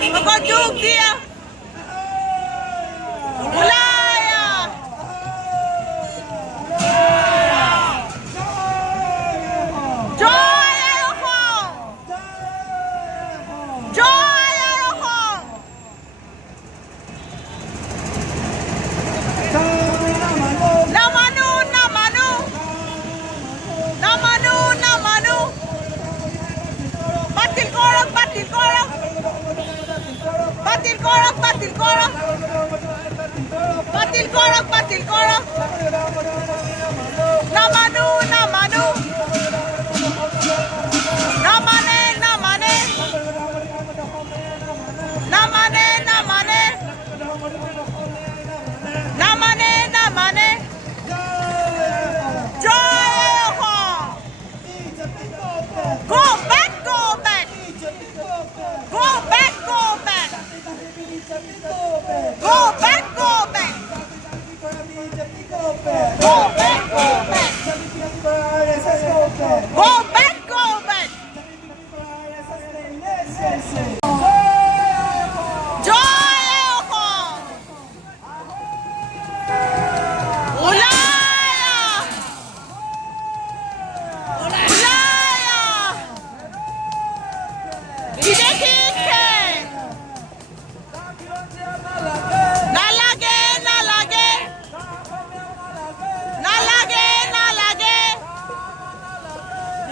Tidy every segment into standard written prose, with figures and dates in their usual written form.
Ako যোগ দিয়া উলায়া জয় অসম জয় অসম নামানো নামানো নামানো নামানো বাতিল কৰক বাতিল কৰক বাতিল কৰক বাতিল কৰক বাতিল কৰক বাতিল কৰক নামানো নামানো নামানে নামানে নামানে নামানে নামানে নামানে জয় Assam go back go back go back go back go back go back go back go back go back go back জয় অসম উলায়া উলায়া বিদেশী খেল নালাগে নালাগে নালাগে নালাগে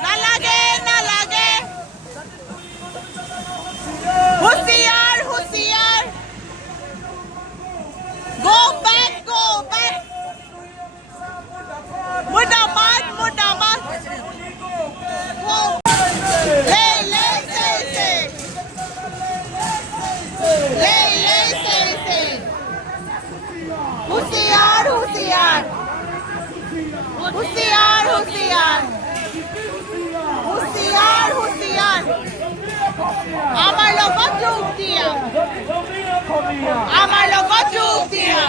নালাগে নালাগে হুঁশিয়ার হুঁশিয়ার go back মুর্দাবাদ মুর্দাবাদ ले ले से ले ले से হুঁশিয়ার হুঁশিয়ার হুঁশিয়ার হুঁশিয়ার হুঁশিয়ার হুঁশিয়ার আমার লগত যোগ দিয়া আমার লগত যোগ দিয়া